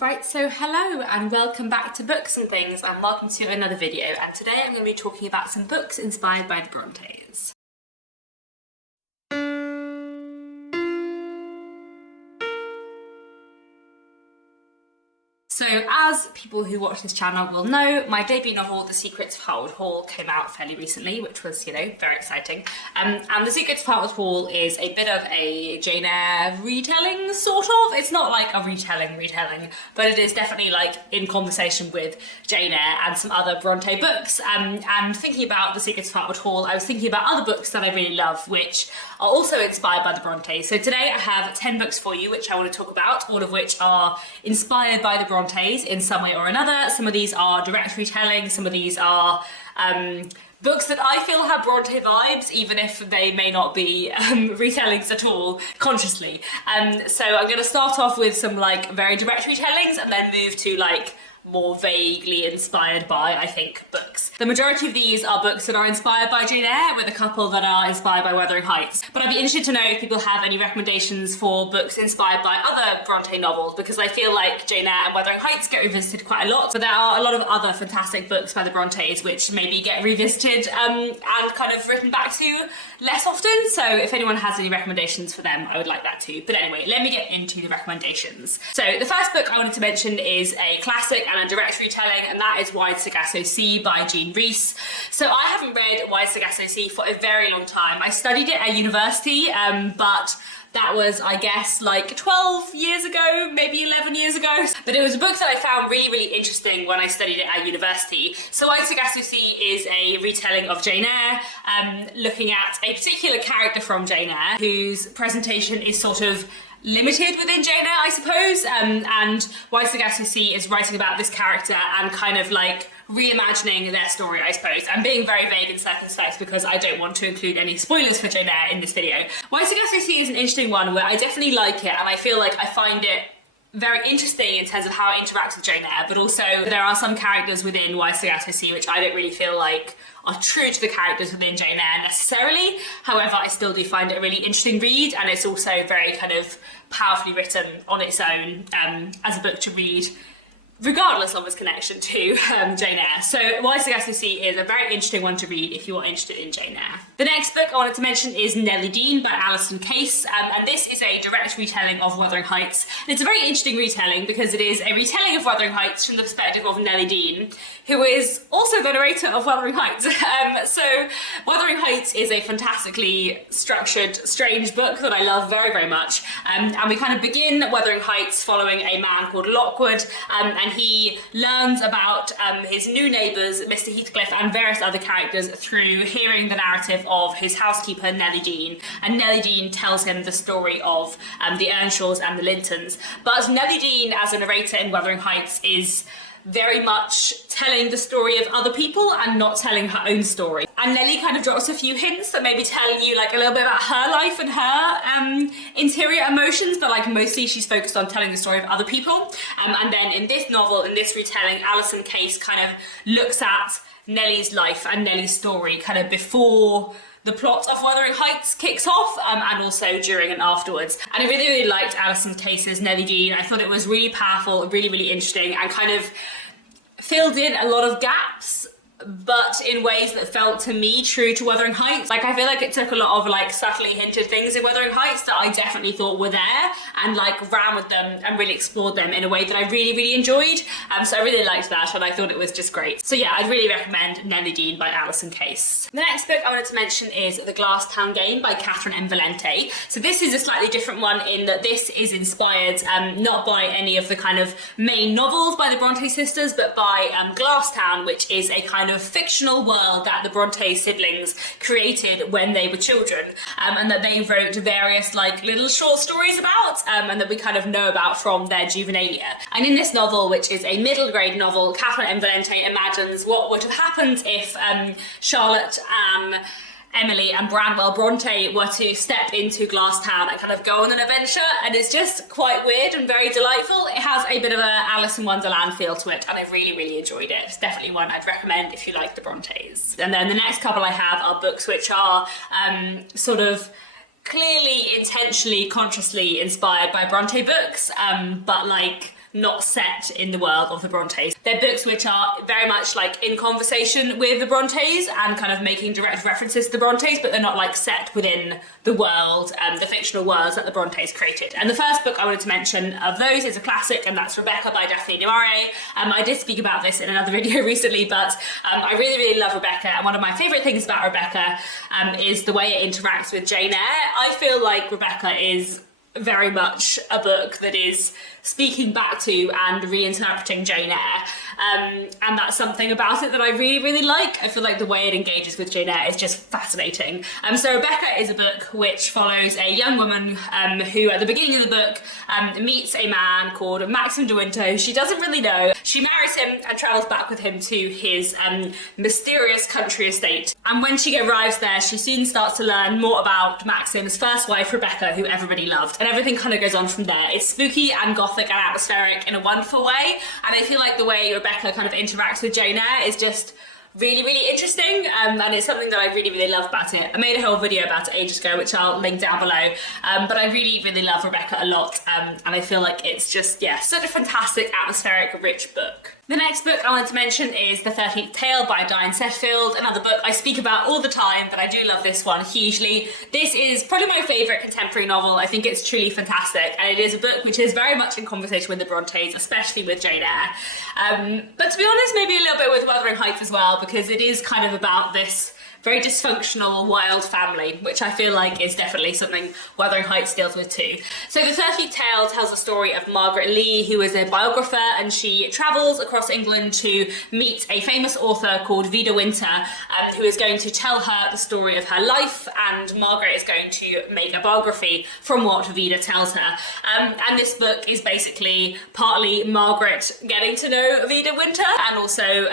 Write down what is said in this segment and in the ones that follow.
Right, so hello and welcome back to Books and Things, and welcome to another video, and today I'm going to be talking about some books inspired by the Brontës. So, as people who watch this channel will know, my debut novel, The Secrets of Hartwood Hall, came out fairly recently, which was, very exciting. And The Secrets of Hartwood Hall is a bit of a Jane Eyre retelling, sort of. It's not like a retelling, but it is definitely like in conversation with Jane Eyre and some other Brontë books. And thinking about The Secrets of Hartwood Hall, I was thinking about other books that I really love, which are also inspired by the Brontës. So today I have 10 books for you, which I want to talk about, all of which are inspired by the Brontës in some way or another. Some of these are direct retelling, some of these are books that I feel have Brontë vibes, even if they may not be retellings at all, consciously. So I'm going to start off with some very direct retellings and then move to more vaguely inspired by, I think, books. The majority of these are books that are inspired by Jane Eyre, with a couple that are inspired by Wuthering Heights. But I'd be interested to know if people have any recommendations for books inspired by other Brontë novels, because I feel like Jane Eyre and Wuthering Heights get revisited quite a lot, but there are a lot of other fantastic books by the Brontës which maybe get revisited and kind of written back to less often. So if anyone has any recommendations for them, I would like that too. But anyway, let me get into the recommendations. So the first book I wanted to mention is a classic and a direct retelling, and that is Wide Sargasso Sea by Jean Rhys. So I haven't read Wide Sargasso Sea for a very long time. I studied it at university, but that was, I guess, 12 years ago, maybe 11 years ago. But it was a book that I found really, really interesting when I studied it at university. So Wide Sargasso Sea is a retelling of Jane Eyre, looking at a particular character from Jane Eyre, whose presentation is sort of limited within Jane Eyre, I suppose, and Wide Sargasso Sea is writing about this character and kind of reimagining their story, I suppose. I'm being very vague and circumspect because I don't want to include any spoilers for Jane Eyre in this video. Wide Sargasso Sea is an interesting one where I definitely like it, and I feel like I find it very interesting in terms of how it interacts with Jane Eyre, but also there are some characters within Wide Sargasso Sea which I don't really feel like are true to the characters within Jane Eyre necessarily. However, I still do find it a really interesting read, and it's also very kind of powerfully written on its own as a book to read, regardless of its connection to Jane Eyre. So Wide Sargasso Sea is a very interesting one to read if you are interested in Jane Eyre. The next book I wanted to mention is Nellie Dean by Alison Case, and this is a direct retelling of Wuthering Heights. And it's a very interesting retelling because it is a retelling of Wuthering Heights from the perspective of Nellie Dean, who is also the narrator of Wuthering Heights. So Wuthering Heights is a fantastically structured, strange book that I love very, very much. And we kind of begin Wuthering Heights following a man called Lockwood, and he learns about his new neighbours, Mr. Heathcliff, and various other characters through hearing the narrative of his housekeeper, Nellie Dean. And Nellie Dean tells him the story of the Earnshaws and the Lintons. But Nellie Dean, as a narrator in Wuthering Heights, is very much telling the story of other people and not telling her own story. And Nellie kind of drops a few hints that maybe tell you a little bit about her life and her interior emotions, but mostly she's focused on telling the story of other people. And then in this novel, in this retelling, Alison Case kind of looks at Nellie's life and Nellie's story kind of before the plot of Wuthering Heights kicks off, and also during and afterwards. And I really, really liked Alison Case's Nellie Dean. I thought it was really powerful, really, really interesting, and kind of filled in a lot of gaps, but in ways that felt to me true to Wuthering Heights. I feel like it took a lot of subtly hinted things in Wuthering Heights that I definitely thought were there, and ran with them and really explored them in a way that I really, really enjoyed. So I really liked that, and I thought it was just great. So yeah, I'd really recommend Nellie Dean by Alison Case. The next book I wanted to mention is The Glass Town Game by Catherine M. Valente. So this is a slightly different one in that this is inspired not by any of the kind of main novels by the Brontë sisters, but by Glass Town, which is a kind of fictional world that the Brontë siblings created when they were children, and that they wrote various little short stories about, and that we kind of know about from their juvenilia. And in this novel, which is a middle grade novel, Catherine M. Valente imagines what would have happened if Charlotte, Emily and Branwell Brontë were to step into Glass Town and kind of go on an adventure, and it's just quite weird and very delightful. It has a bit of a Alice in Wonderland feel to it, and I really, really enjoyed it. It's definitely one I'd recommend if you like the Brontës. And then the next couple I have are books which are sort of clearly, intentionally, consciously inspired by Brontë books, but not set in the world of the Brontes. They're books which are very much like in conversation with the Brontes and kind of making direct references to the Brontes, but they're not like set within the world, the fictional worlds that the Brontes created. And the first book I wanted to mention of those is a classic, and that's Rebecca by Daphne Duare. I did speak about this in another video recently, but I really, really love Rebecca, and one of my favourite things about Rebecca is the way it interacts with Jane Eyre. I feel like Rebecca is very much a book that is speaking back to and reinterpreting Jane Eyre. And that's something about it that I really, really like. I feel like the way it engages with Jane Eyre is just fascinating. So Rebecca is a book which follows a young woman who at the beginning of the book meets a man called Maxim de Winter, who she doesn't really know. She marries him and travels back with him to his mysterious country estate. And when she arrives there, she soon starts to learn more about Maxim's first wife, Rebecca, who everybody loved. And everything kind of goes on from there. It's spooky and gothic and atmospheric in a wonderful way. And I feel like the way Rebecca kind of interacts with Jane Eyre is just really, really interesting, and it's something that I really, really love about it. I made a whole video about it ages ago, which I'll link down below, but I really, really love Rebecca a lot, and I feel like it's just, yeah, such a fantastic, atmospheric, rich book. The next book I wanted to mention is The 13th Tale by Diane Setterfield, another book I speak about all the time, but I do love this one hugely. This is probably my favourite contemporary novel. I think it's truly fantastic, and it is a book which is very much in conversation with the Brontes, especially with Jane Eyre. But to be honest, maybe a little bit with Wuthering Heights as well, because it is kind of about this very dysfunctional, wild family, which I feel like is definitely something Wuthering Heights deals with too. So The 13th Tale tells the story of Margaret Lee, who is a biographer, and she travels across England to meet a famous author called Vida Winter, who is going to tell her the story of her life, and Margaret is going to make a biography from what Vida tells her. And this book is basically partly Margaret getting to know Vida Winter, and also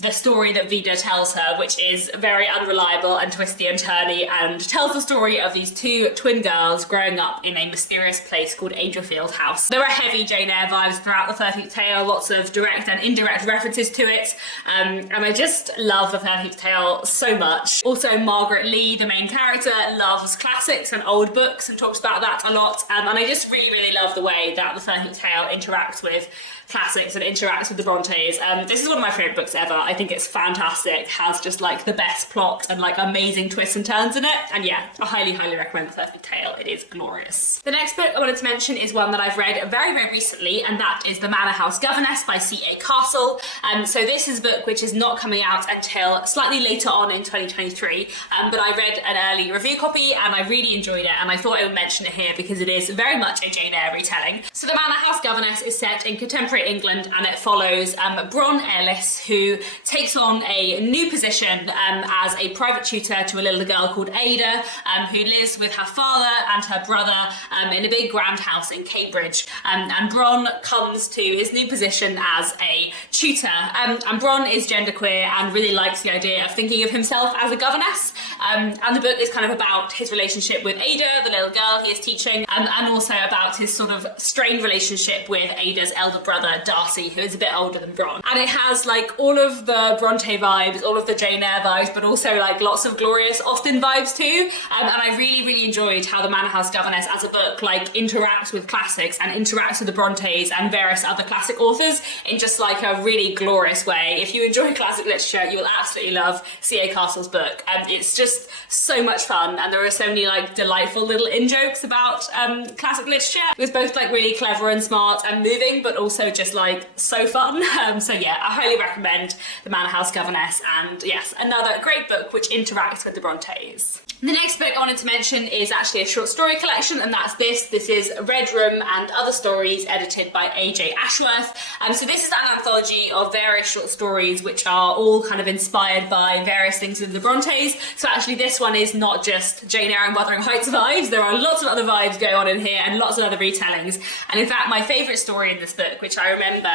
the story that Vida tells her, which is very unreliable and twisty and turny, and tells the story of these two twin girls growing up in a mysterious place called Angelfield House. There are heavy Jane Eyre vibes throughout the 13th Tale, lots of direct and indirect references to it, and I just love the 13th Tale so much. Also, Margaret Lee, the main character, loves classics and old books and talks about that a lot, and I just really, really love the way that the 13th Tale interacts with classics and interacts with the Brontes. This is one of my favourite books ever. I think it's fantastic, has just like the best plot and like amazing twists and turns in it, and yeah, I highly, highly recommend The 13th Tale. It is glorious. The next book I wanted to mention is one that I've read very, very recently, and that is The Manor House Governess by C.A. Castle. So this is a book which is not coming out until slightly later on in 2023, but I read an early review copy and I really enjoyed it, and I thought I would mention it here because it is very much a Jane Eyre retelling. So The Manor House Governess is set in contemporary England, and it follows Bron Ellis, who takes on a new position as a private tutor to a little girl called Ada, who lives with her father and her brother in a big grand house in Cambridge. And Bron comes to his new position as a tutor. And Bron is genderqueer and really likes the idea of thinking of himself as a governess. And the book is kind of about his relationship with Ada, the little girl he is teaching, and also about his sort of strained relationship with Ada's elder brother, Darcy, who is a bit older than Bron. And it has like all of the Bronte vibes, all of the Jane Eyre vibes, but also like lots of Glorious Austen vibes too. And I really, really enjoyed how The Manor House Governess as a book like interacts with classics and interacts with the Brontes and various other classic authors in just like a really glorious way. If you enjoy classic literature, you will absolutely love C.A. Castle's book. It's just so much fun, and there are so many like delightful little in-jokes about classic literature. It was both like really clever and smart and moving, but also just like so fun. So yeah, I highly recommend The Manor House Governess, and yes, another great book which interacts with the Brontes. The next book I wanted to mention is actually a short story collection, and that's this. This is Red Room and Other Stories, edited by A.J. Ashworth. So this is an anthology of various short stories which are all kind of inspired by various things in the Brontes. So actually this one is not just Jane Eyre and Wuthering Heights vibes. There are lots of other vibes going on in here and lots of other retellings. And in fact, my favourite story in this book, which I remember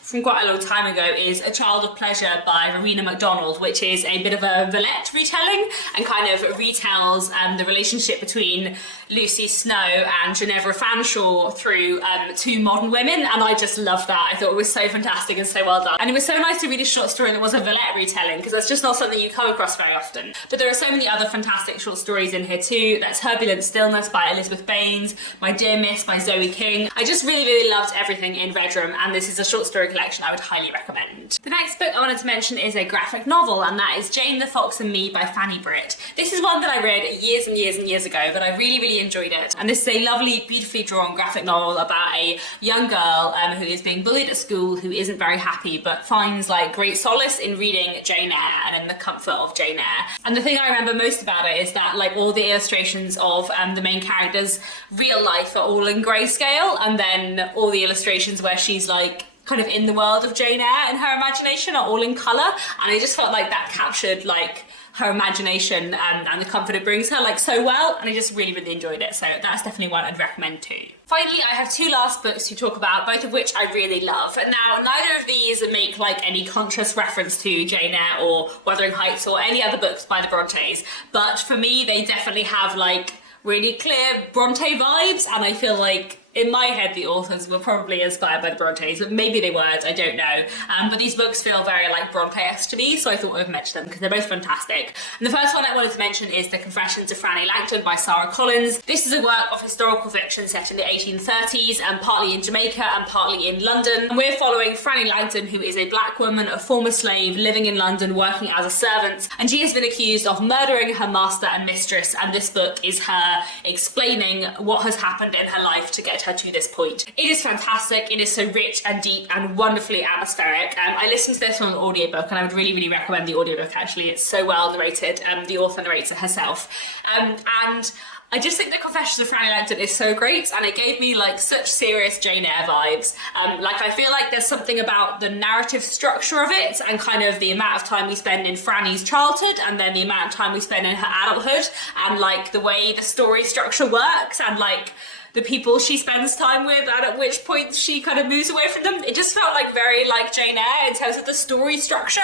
from quite a long time ago, is A Child of Pleasure by Rowena MacDonald, which is a bit of a Villette retelling and kind of retells the relationship between Lucy Snow and Ginevra Fanshawe through two modern women, and I just loved that. I thought it was so fantastic and so well done. And it was so nice to read a short story that was a Villette retelling, because that's just not something you come across very often. But there are so many other fantastic short stories in here too. That's Turbulent Stillness by Elizabeth Baines, My Dear Miss by Zoe King. I just really, really loved everything in Redrum, and this is a short story collection I would highly recommend. The next book I wanted to mention is a graphic novel, and that is Jane the Fox and Me by Fanny Britt. This is one that I read years and years and years ago, but I really, really enjoyed it. And this is a lovely, beautifully drawn graphic novel about a young girl who is being bullied at school, who isn't very happy, but finds like great solace in reading Jane Eyre and in the comfort of Jane Eyre. And the thing I remember most about it is that like all the illustrations of the main character's real life are all in grayscale, and then all the illustrations where she's like kind of in the world of Jane Eyre and her imagination are all in colour. And I just felt like that captured like her imagination and the comfort it brings her like so well, and I just really, really enjoyed it. So that's definitely one I'd recommend too. Finally, I have two last books to talk about, both of which I really love. Now, neither of these make like any conscious reference to Jane Eyre or Wuthering Heights or any other books by the Brontes, but for me, they definitely have like really clear Bronte vibes, and I feel like in my head, the authors were probably inspired by the Brontes, but maybe they weren't, I don't know. But these books feel very like Bronte-esque to me, so I thought I would mention them because they're both fantastic. And the first one I wanted to mention is The Confessions of Franny Langton by Sarah Collins. This is a work of historical fiction set in the 1830s, and partly in Jamaica and partly in London. And we're following Franny Langton, who is a black woman, a former slave, living in London, working as a servant. And she has been accused of murdering her master and mistress, and this book is her explaining what has happened in her life to get her to this point. It is fantastic. It is so rich and deep and wonderfully atmospheric. I listened to this on an audiobook, and I would really, really recommend the audiobook actually. It's so well narrated. The author narrates it herself. And I just think The Confessions of Franny Langton is so great, and it gave me like such serious Jane Eyre vibes. Like I feel like there's something about the narrative structure of it and kind of the amount of time we spend in Franny's childhood and then the amount of time we spend in her adulthood, and like the way the story structure works and like the people she spends time with and at which point she kind of moves away from them. It just felt like very like Jane Eyre in terms of the story structure.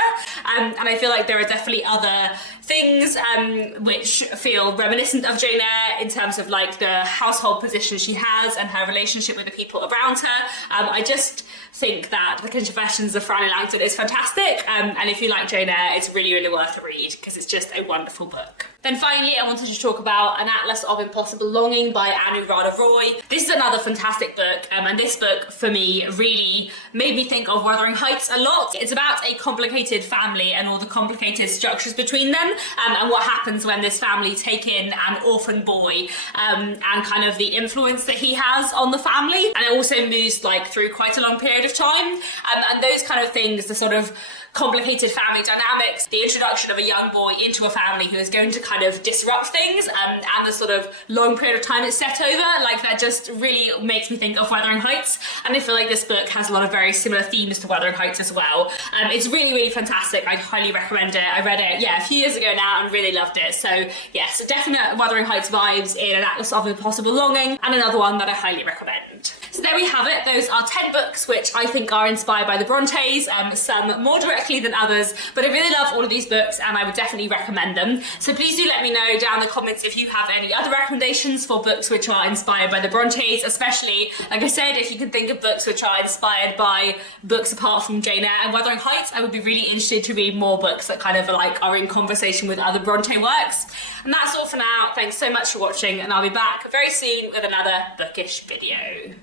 And I feel like there are definitely other things which feel reminiscent of Jane Eyre in terms of like the household position she has and her relationship with the people around her. I just think that The Confessions of Franny Langton is fantastic, and if you like Jane Eyre, it's really, really worth a read because it's just a wonderful book. Then finally, I wanted to talk about An Atlas of Impossible Longing by Anuradha Roy. This is another fantastic book, and this book for me really made me think of Wuthering Heights a lot. It's about a complicated family and all the complicated structures between them, and what happens when this family take in an orphan boy, and kind of the influence that he has on the family. And it also moves like through quite a long period of time, and those kind of things, the sort of complicated family dynamics, the introduction of a young boy into a family who is going to kind of disrupt things, and the sort of long period of time it's set over, like that just really makes me think of Wuthering Heights. And I feel like this book has a lot of very similar themes to Wuthering Heights as well. It's really, really fantastic. I'd highly recommend it. I read it, a few years ago now and really loved it. So yes, definite Wuthering Heights vibes in An Atlas of Impossible Longing, and another one that I highly recommend. So there we have it. Those are 10 books which I think are inspired by the Brontes, some more directly than others, but I really love all of these books and I would definitely recommend them. So please do let me know down in the comments if you have any other recommendations for books which are inspired by the Brontes, especially, like I said, if you can think of books which are inspired by books apart from Jane Eyre and Wuthering Heights. I would be really interested to read more books that kind of like are in conversation with other Bronte works. And that's all for now. Thanks so much for watching, and I'll be back very soon with another bookish video.